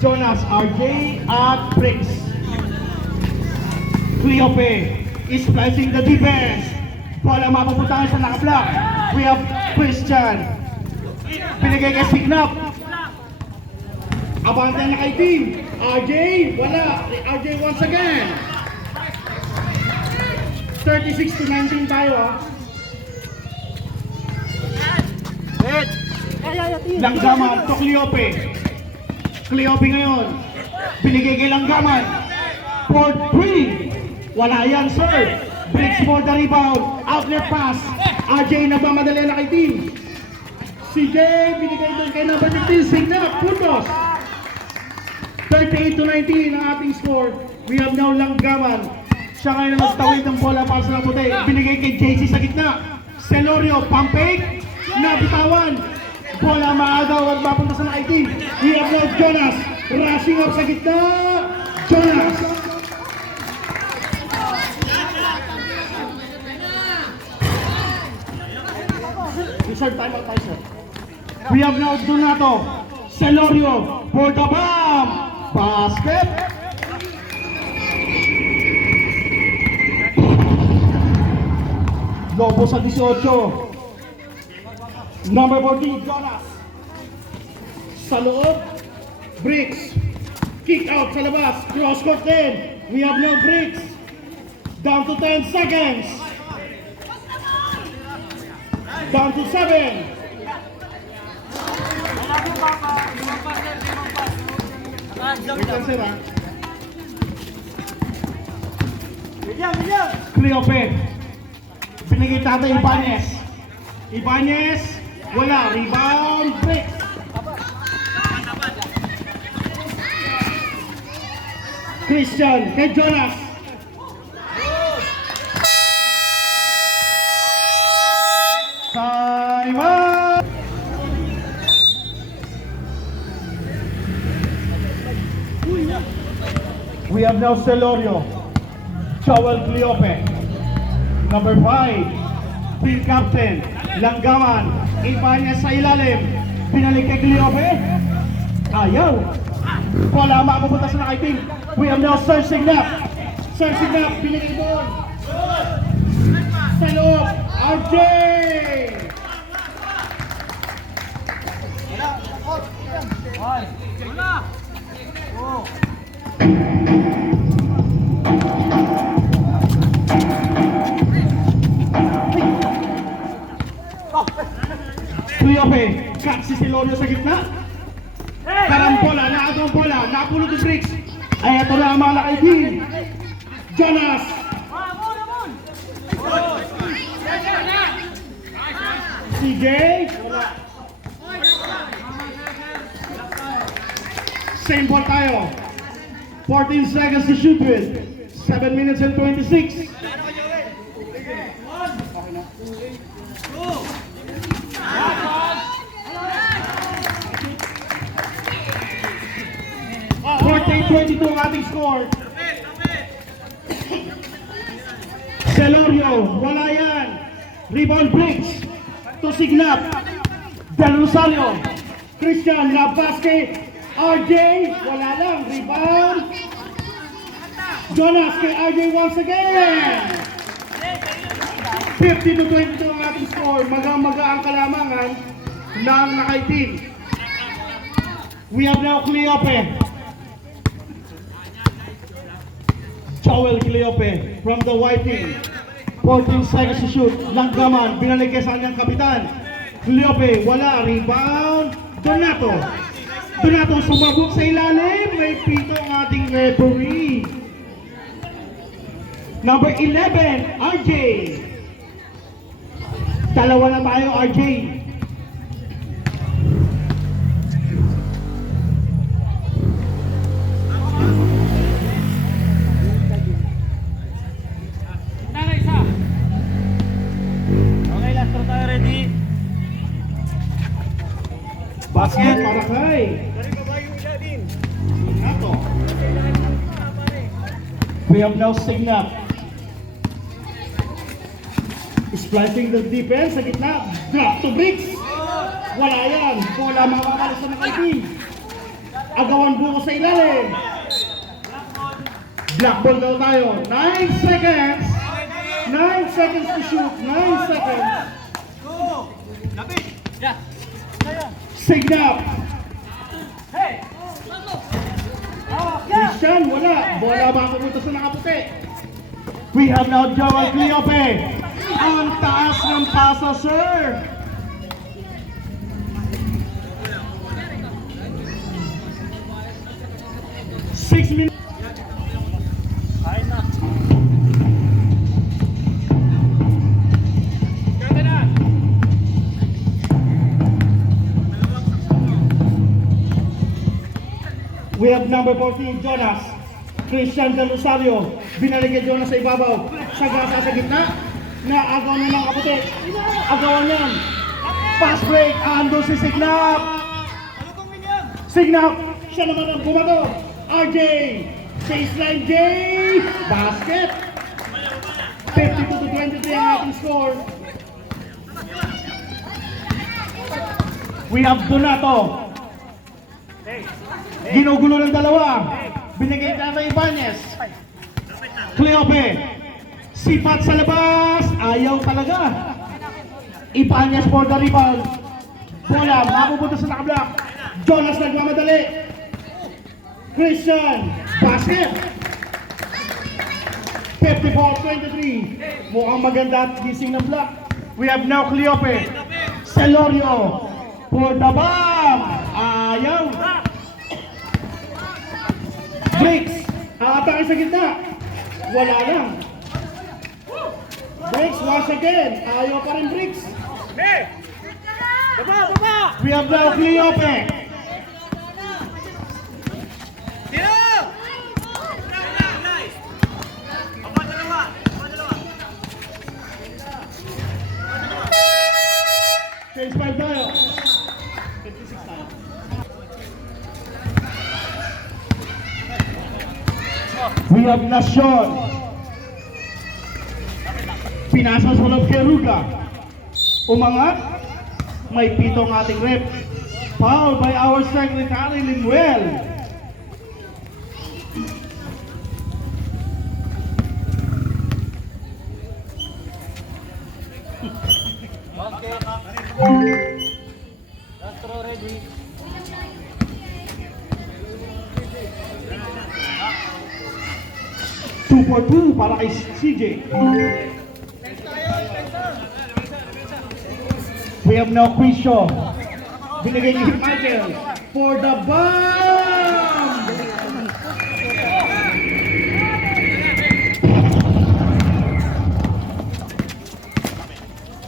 Jonas, RJ, at Briggs. Cleope is placing the defense. Bola mapupunta sa naka-block. We have Christian. Binigay kay Signap. Abante na kay team. RJ, wala. RJ once again. 36 to 19 tayo ha. Langgaman to Cleope. Cleope ngayon. Binigay kay Langgaman. For 3. Wala yan, sir. Briggs for the rebound. Outlet pass. RJ nagmamadali na kay team. CJ binigay doon kay number 15. Signap. Puntos. 38 to 19 ang ating score. We have now Langgaman. Siya ngayon ang nagtawid ng bola para sa puti. Binigay kay JC sa gitna. Celorio, pump fake. Nabitawan. Bola maagaw at mapunta sa nakaitim. We have now Jonas. Rushing up sa gitna. Jonas. Reserve timeout tayo, sir. We have now Donato. Celorio for the bomb. Basket. Lobo sa 18. Number 14, Jonas. Sa loob, Briggs. Kick out sa labas. Cross court din. We have now Briggs. Down to 10 seconds. Down to 7. Cleope. Binigay tatay Ibanez. Ibanez. Wala. Rebound. Briggs. Christian. Kay Jonas. Time out. We have now Celorio. Joel Cleope. Number 5. Team captain. Langgaman. Ibanez sa ilalim. Pinalik kay Cleope. Ayaw. Bola mapupunta sa nakaiting. We have now Serge Signap. Serge Signap. Pinalik doon. Sa loob. RJ. Cleope, cut si Celorio sa gitna. Karampola, nakatrompola, nakapulot yung Briggs. Ay, ito na ang mga nakaitin. Jonas. CJ. Same ball tayo. 14 seconds to shoot with. 7 minutes and 26. .22 ang ating score. Celorio, wala yan. Rebound Briggs to Signap. Del Rosario. Christian, love basket. RJ, wala lang. Rebound. Jonas kay RJ once again. 50 to 22 ang ating score. Maga-maga ang kalamangan ng nakaitim. We have now Cleope. Joel Cleope from the white team. 14 seconds to shoot. Langgaman, binalik kay sa kanyang kapitan. Cleope, wala. Rebound. Donato. Donato sumabog sa ilalim. May pito ang ating referee. Number 11, RJ. Dalawa na tayo, RJ. Basket para kay Donato. We have now Signap. Splicing the defense sa gitna. Drop to Briggs. Wala yan. Bola makakala sa nakaitim. Agawan buko sa ilalim. Black ball daw tayo. 9 seconds. 9 seconds to shoot. 9 seconds. Signal. Christian, wala. Bola ba pupunta sa nakaputi? We have now Joel Cleope. Ang taas ng pasa, sir. Six minutes. We have number 14, Jonas. Christian Del Rosario. Binalik kay Jonas sa ibabaw. Sagasa sa gitna. Naagaw na ng kaputi. Agawan yan. Pass break. Ando si Signap. Signap. Siya naman ang bumato. RJ. Baseline J. Basket. 52-23 ang ating score. We have Donato. Ginugulo ng dalawa. Binigay na kay Ibanez. Cleope. Sipat sa labas. Ayaw talaga. Ibanez for the rebound. Bola. Mapupunta sa nakablock. Jonas nagmamadali. Christian. Basket. 54-23. Mukhang maganda at gising ng block. We have now Cleope. Celorio. For the bomb. Ayaw. Breaks. Aatake sa gitna. Wala lang. Breaks once again. Ayaw pa rin breaks. Baba! We have now Cleope. Change 5 tayo. 56 tayo. We have Nacion. Pinasa sa loob kay Ruga. Umangat. May pitong ating rep. Foul by our secretary Limuel. Let's throw ready. Two for two para kay CJ. We have now Quisho. Binigay ni Michael for the bomb!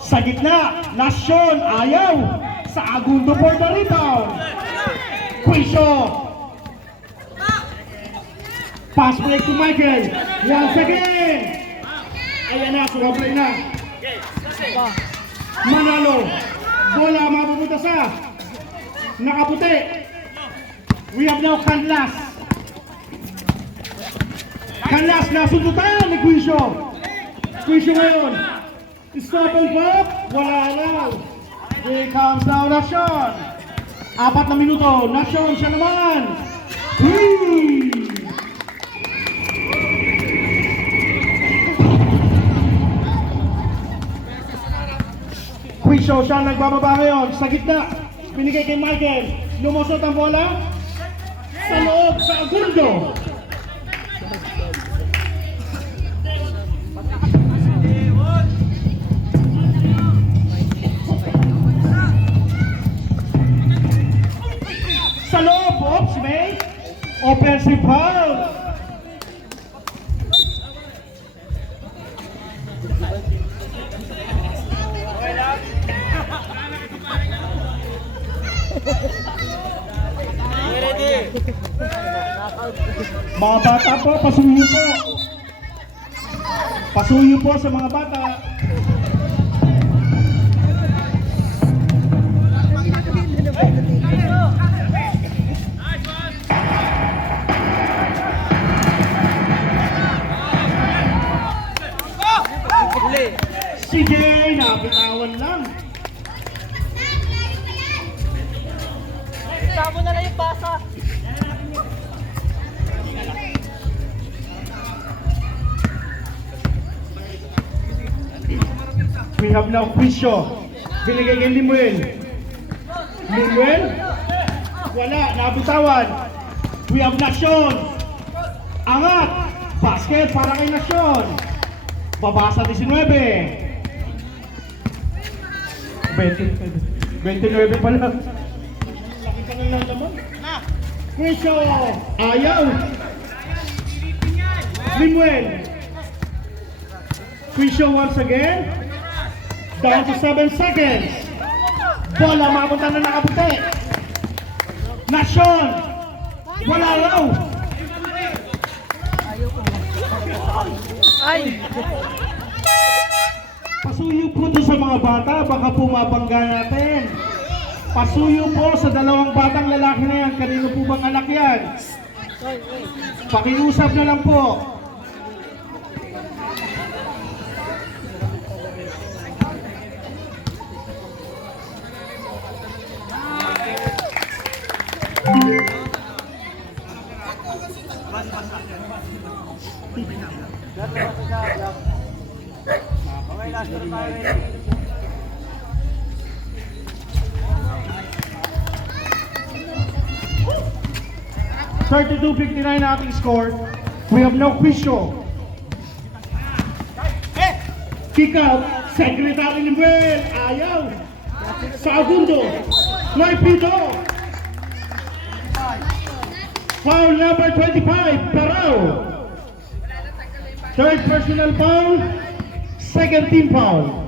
Sa gitna, Nacion, ayaw. Sa Agundo for the rebound. Quisho. Pass break to Michael. Once again. Ayan na, sumablay na. Manalo. Bola mapupunta sa nakaputi. We have now Canlas. Canlas, nasundutan ni Quisho. Quisho ngayon. Stop and pop. Wala lang. Here comes now Nacion. 4 na minuto. Nacion, siya naman. Quisho siya nagbababa ngayon sa gitna. Binigay kay Michael. Lumusot ang bola sa loob sa Agundo. Sa loob, oops, may offensive foul. Mga bata po, pasuyo po. Pasuyo po sa mga bata. CJ, nabitawan lang. Tabo na lang yung basa. We have now Quisio. Binigay kay Limuel. Limuel? Wala, nabitawan. We have Nasyon. Angat. Basket para kay Nasyon. Babasa 19. 29 pala. Laki ka lang naman. Quisio. Ayaw. Limuel. Quisio once again. Down to 7 seconds. Bola, mapunta na nakaputi. Nasyon. Wala raw. Ay! Pasuyo po to sa mga bata, baka pumapangga natin. Pasuyo po sa dalawang batang lalaki na yan. Kanino po bang anak yan? Pakiusap na lang po. $32-59 ating score. We have no Quisio. Kick out. Secretary Limuel. Ayaw. Segundo. May pito. Foul number 25. Parao. Third personal foul. Second team foul.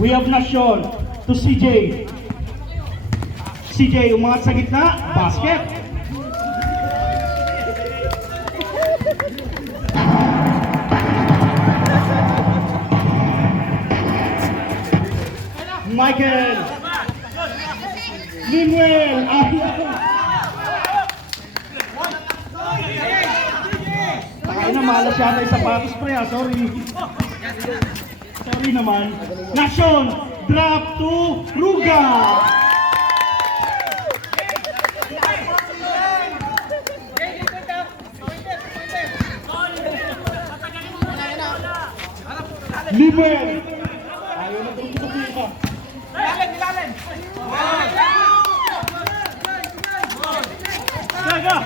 We have Nasyon to CJ. CJ umangat sa gitna, basket. Michael. Limuel. Takay na, malas yata yung sapatos pre ha, sorry. Sorry naman. Nasyon, drop to Ruga. Limuel. Ayaw na tulog sa pika. Nilalim. Saga.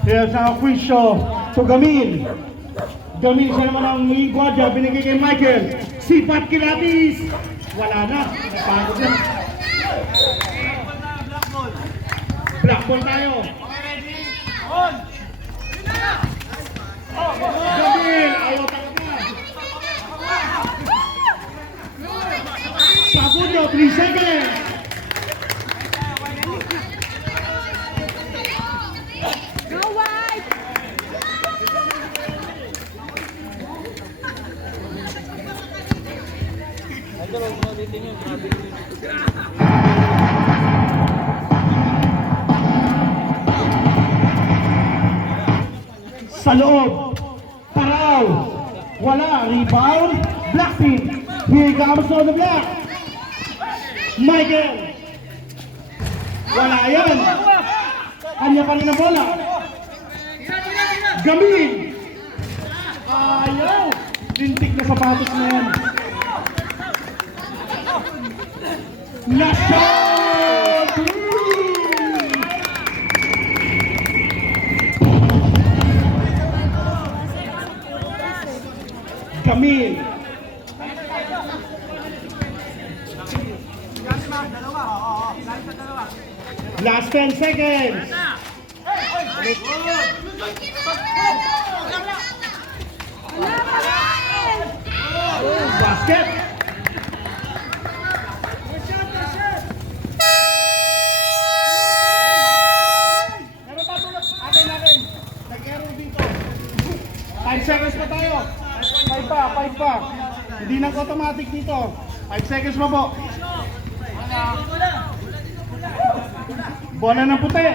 Here's our Quisio to Gamil. Gamil siya naman ang igwadya, binigay kay Michael. Sipat Kilatis. Wala na. Napagod na. Black ball tayo. Gamil. Ayaw talaga. Segundo, 3 seconds. Sa loob, Parao, wala, rebound, Blackpink, here comes on the block, Michael, wala yan, kanya pa rin ang bola, Gamil, ayaw, lintik na sapatos na yan, Nasyon! Gamil. Last 10 seconds. Basket. 5 seconds pa tayo. 5 pa. Hindi nang automatic dito. 5 seconds pa po. Bola ng puti.